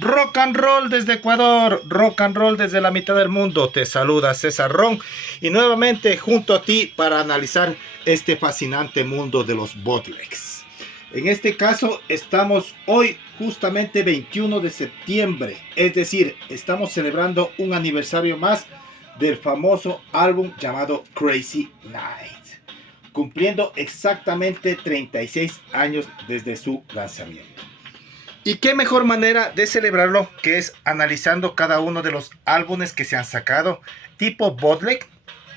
Rock and roll desde Ecuador, rock and roll desde la mitad del mundo. Te saluda César Ron y nuevamente junto a ti para analizar este fascinante mundo de los bootlegs. En este caso estamos hoy justamente 21 de septiembre, es decir, estamos celebrando un aniversario más del famoso álbum llamado Crazy Night, cumpliendo exactamente 36 años desde su lanzamiento. Y qué mejor manera de celebrarlo que es analizando cada uno de los álbumes que se han sacado tipo bootleg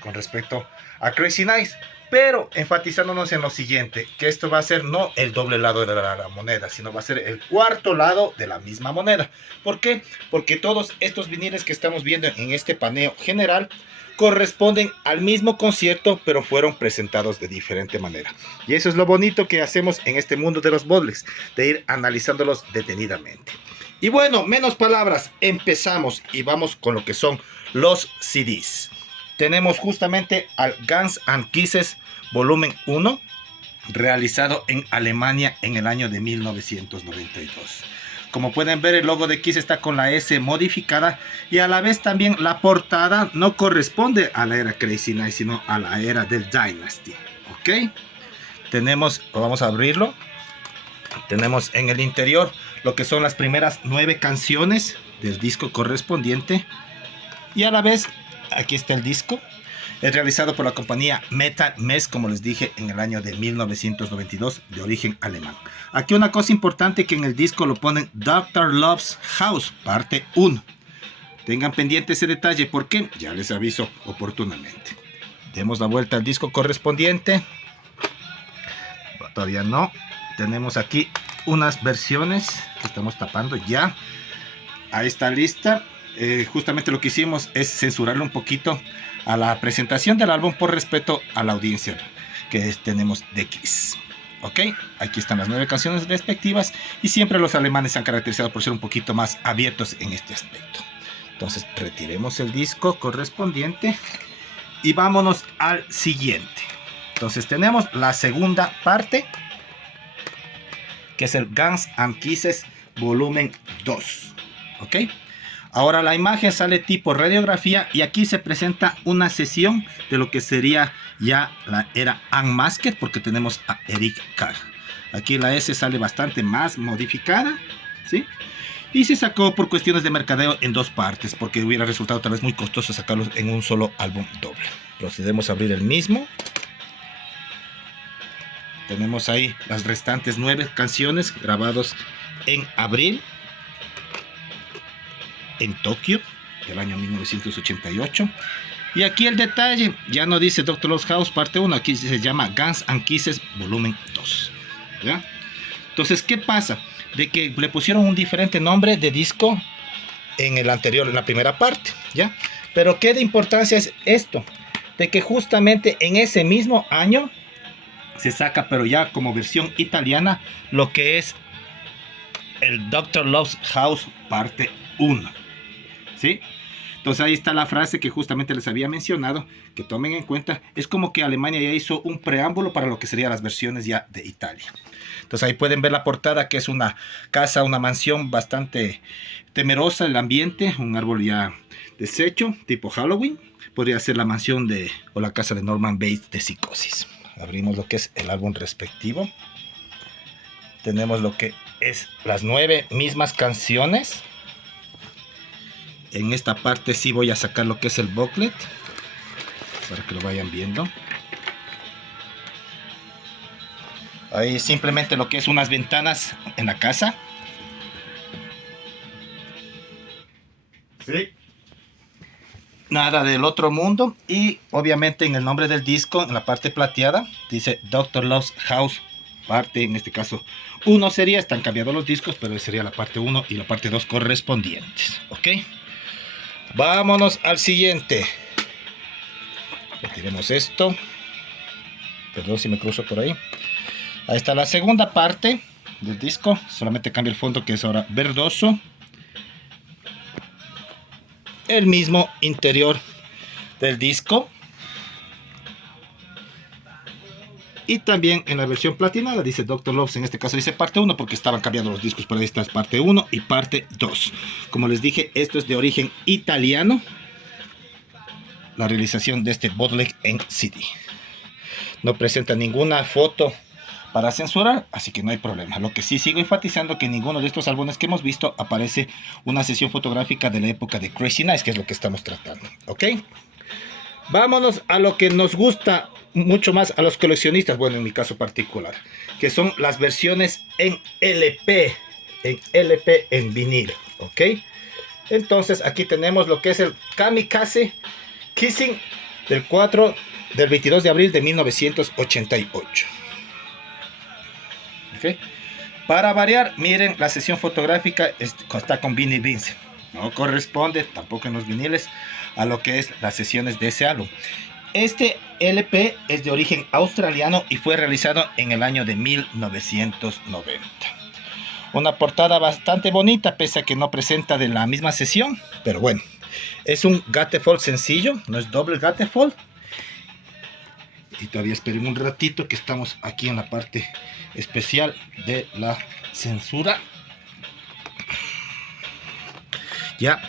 con respecto a Crazy Nights, pero enfatizándonos en lo siguiente, que esto va a ser no el doble lado de la moneda, sino va a ser el cuarto lado de la misma moneda. ¿Por qué? Porque todos estos viniles que estamos viendo en este paneo general corresponden al mismo concierto, pero fueron presentados de diferente manera. Y eso es lo bonito que hacemos en este mundo de los bootlegs, de ir analizándolos detenidamente. Y bueno, menos palabras, empezamos y vamos con lo que son los CDs. Tenemos justamente al Guns N' Kisses volumen 1, realizado en Alemania en el año de 1992. Como pueden ver, el logo de Kiss está con la S modificada y a la vez también la portada no corresponde a la era Crazy Night, sino a la era del Dynasty. ¿Ok? Vamos a abrirlo. Tenemos en el interior lo que son las primeras 9 canciones del disco correspondiente. Y a la vez, aquí está el disco. Es realizado por la compañía Metal Mess, como les dije, en el año de 1992, de origen alemán. Aquí una cosa importante que en el disco lo ponen Dr. Love's House, parte 1. Tengan pendiente ese detalle porque ya les aviso oportunamente. Demos la vuelta al disco correspondiente. Todavía no. Tenemos aquí unas versiones que estamos tapando ya. A esta lista. Justamente lo que hicimos es censurarle un poquito a la presentación del álbum por respeto a la audiencia que tenemos de Kiss. Ok, aquí están las 9 canciones respectivas y siempre los alemanes se han caracterizado por ser un poquito más abiertos en este aspecto. Entonces retiremos el disco correspondiente y vámonos al siguiente. Entonces tenemos la segunda parte, que es el Guns N' Kisses volumen 2. Ok. Ahora la imagen sale tipo radiografía y aquí se presenta una sesión de lo que sería ya la era Unmasked, porque tenemos a Eric Carr. Aquí la S sale bastante más modificada, ¿sí? Y se sacó por cuestiones de mercadeo en 2 partes, porque hubiera resultado tal vez muy costoso sacarlos en un solo álbum doble. Procedemos a abrir el mismo. Tenemos ahí las restantes 9 canciones grabados en abril en Tokio del año 1988. Y aquí el detalle, ya no dice Dr. Love's House parte 1, aquí se llama Guns N' Kisses volumen 2. ¿Ya? Entonces, ¿qué pasa? De que le pusieron un diferente nombre de disco en el anterior, en la primera parte, ¿ya? Pero qué de importancia es esto, de que justamente en ese mismo año se saca, pero ya como versión italiana, lo que es el Dr. Love's House parte 1. ¿Sí? Entonces ahí está la frase que justamente les había mencionado, que tomen en cuenta, es como que Alemania ya hizo un preámbulo para lo que serían las versiones ya de Italia. Entonces ahí pueden ver la portada, que es una casa, una mansión bastante temerosa, el ambiente, un árbol ya deshecho, tipo Halloween. Podría ser la mansión o la casa de Norman Bates de Psicosis. Abrimos lo que es el álbum respectivo. Tenemos lo que es las 9 mismas canciones. En esta parte sí voy a sacar lo que es el booklet para que lo vayan viendo. Ahí simplemente lo que es unas ventanas en la casa. Sí. Nada del otro mundo. Y obviamente en el nombre del disco, en la parte plateada, dice Dr. Love's House parte, en este caso 1 sería, están cambiados los discos, pero sería la parte 1 y la parte 2 correspondientes. Ok. Vámonos al siguiente. Retiremos esto. Perdón si me cruzo por ahí. Ahí está la segunda parte del disco. Solamente cambia el fondo, que es ahora verdoso. El mismo interior del disco. Y también en la versión platinada dice Dr. Loves, en este caso dice parte 1 porque estaban cambiando los discos, pero ahí está parte 1 y parte 2. Como les dije, esto es de origen italiano, la realización de este bootleg en CD. No presenta ninguna foto para censurar, así que no hay problema. Lo que sí sigo enfatizando que en ninguno de estos álbumes que hemos visto aparece una sesión fotográfica de la época de Crazy Nights, que es lo que estamos tratando, ¿ok? Vámonos a lo que nos gusta mucho más a los coleccionistas, bueno, en mi caso particular, que son las versiones en LP, en vinilo, ¿ok? Entonces aquí tenemos lo que es el Kamikaze Kissing del 22 de abril de 1988. ¿Okay? Para variar, miren, la sesión fotográfica está con Vinnie Vincent. No corresponde tampoco en los viniles a lo que es las sesiones de ese álbum. Este LP es de origen australiano y fue realizado en el año de 1990. Una portada bastante bonita, pese a que no presenta de la misma sesión, pero bueno, es un gatefold sencillo, no es doble gatefold. Y todavía esperen un ratito que estamos aquí en la parte especial de la censura. Ya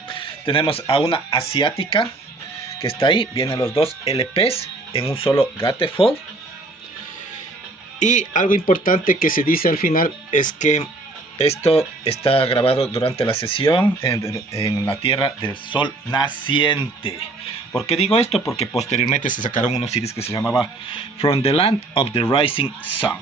tenemos a una asiática que está ahí. Vienen los dos LPs en un solo gatefold. Y algo importante que se dice al final es que esto está grabado durante la sesión en la Tierra del Sol Naciente. ¿Por qué digo esto? Porque posteriormente se sacaron unos CDs que se llamaba From the Land of the Rising Sun.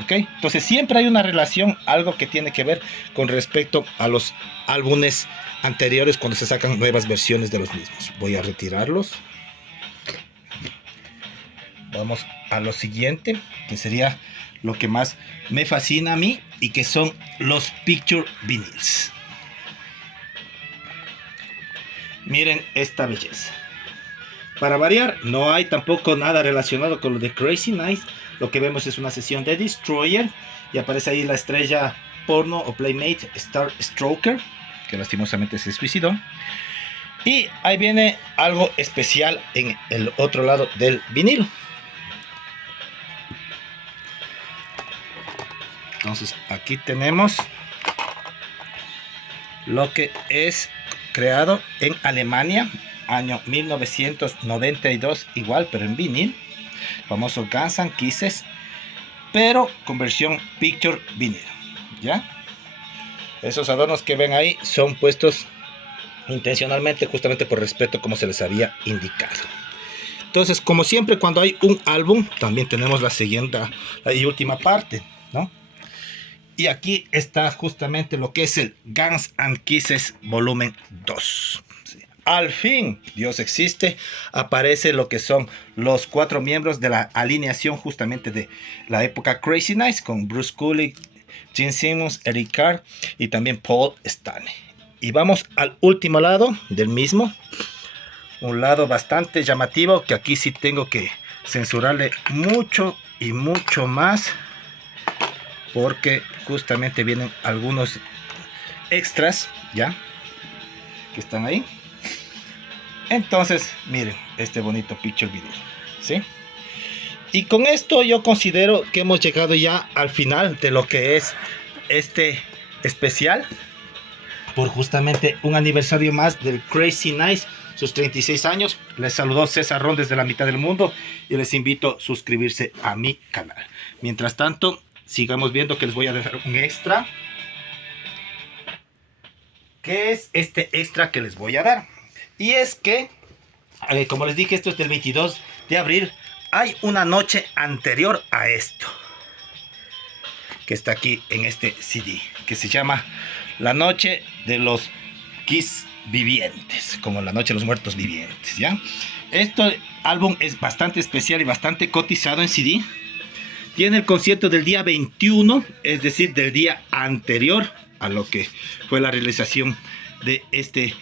¿Ok? Entonces siempre hay una relación, algo que tiene que ver con respecto a los álbumes anteriores cuando se sacan nuevas versiones de los mismos. Voy a retirarlos. Vamos a lo siguiente, que sería lo que más me fascina a mí y que son los Picture Vinyls. Miren esta belleza. Para variar, no hay tampoco nada relacionado con lo de Crazy Nights. Lo que vemos es una sesión de Destroyer y aparece ahí la estrella porno o Playmate Star Stroker, que lastimosamente se suicidó. Y ahí viene algo especial en el otro lado del vinilo. Entonces aquí tenemos lo que es creado en Alemania, año 1992, igual pero en vinil, famoso Guns N' Kisses, pero con versión Picture Vinyl, ¿ya? Esos adornos que ven ahí son puestos intencionalmente, justamente por respeto, como se les había indicado. Entonces, como siempre, cuando hay un álbum, también tenemos la siguiente y última parte, ¿no? Y aquí está justamente lo que es el Guns N' Kisses volumen 2. Sí. Al fin, Dios existe, aparece lo que son los 4 miembros de la alineación justamente de la época Crazy Nights, con Bruce Kulick, Gene Simmons, Eric Carr y también Paul Stanley. Y vamos al último lado del mismo, un lado bastante llamativo que aquí sí tengo que censurarle mucho y mucho más, porque justamente vienen algunos extras ya que están ahí. Entonces miren este bonito picture video, ¿sí? Y con esto yo considero que hemos llegado ya al final de lo que es este especial por justamente un aniversario más del Crazy Nights, sus 36 años. Les saludó César Ron desde la mitad del mundo y les invito a suscribirse a mi canal. Mientras tanto, sigamos viendo, que les voy a dejar un extra. ¿Qué es este extra que les voy a dar? Y es que, como les dije, esto es del 22 de abril. Hay una noche anterior a esto, que está aquí en este CD, que se llama La Noche de los Kiss Vivientes, como La Noche de los Muertos Vivientes, ¿ya? Este álbum es bastante especial y bastante cotizado en CD. Tiene el concierto del día 21, es decir, del día anterior a lo que fue la realización de este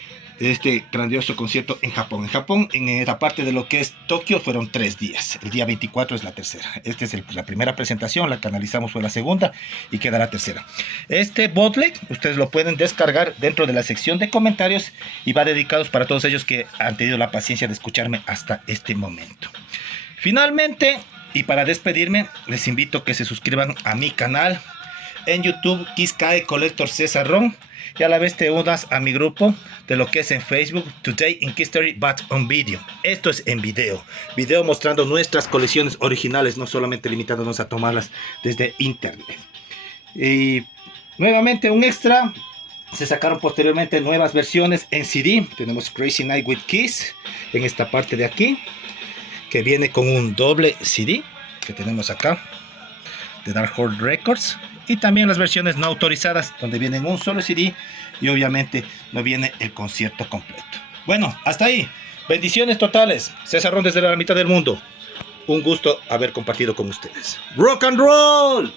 grandioso concierto en Japón. En Japón, en la parte de lo que es Tokio, fueron 3 días. El día 24 es la tercera. Esta es la primera presentación, la que analizamos fue la segunda y queda la tercera. Este bootleg ustedes lo pueden descargar dentro de la sección de comentarios y va dedicados para todos ellos que han tenido la paciencia de escucharme hasta este momento. Finalmente, Y para despedirme, les invito a que se suscriban a mi canal en YouTube, Quiscae Collector César Ron, y a la vez te unas a mi grupo de lo que es en Facebook, Today in History but on Video. Esto es en video mostrando nuestras colecciones originales, no solamente limitándonos a tomarlas desde internet. Y nuevamente un extra, se sacaron posteriormente nuevas versiones en CD. Tenemos Crazy Night with Kiss en esta parte de aquí, que viene con un doble CD que tenemos acá de Dark Horse Records, y también las versiones no autorizadas donde vienen un solo CD y obviamente no viene el concierto completo. Bueno, hasta ahí. Bendiciones totales. César Ron desde la mitad del mundo. Un gusto haber compartido con ustedes. Rock and roll.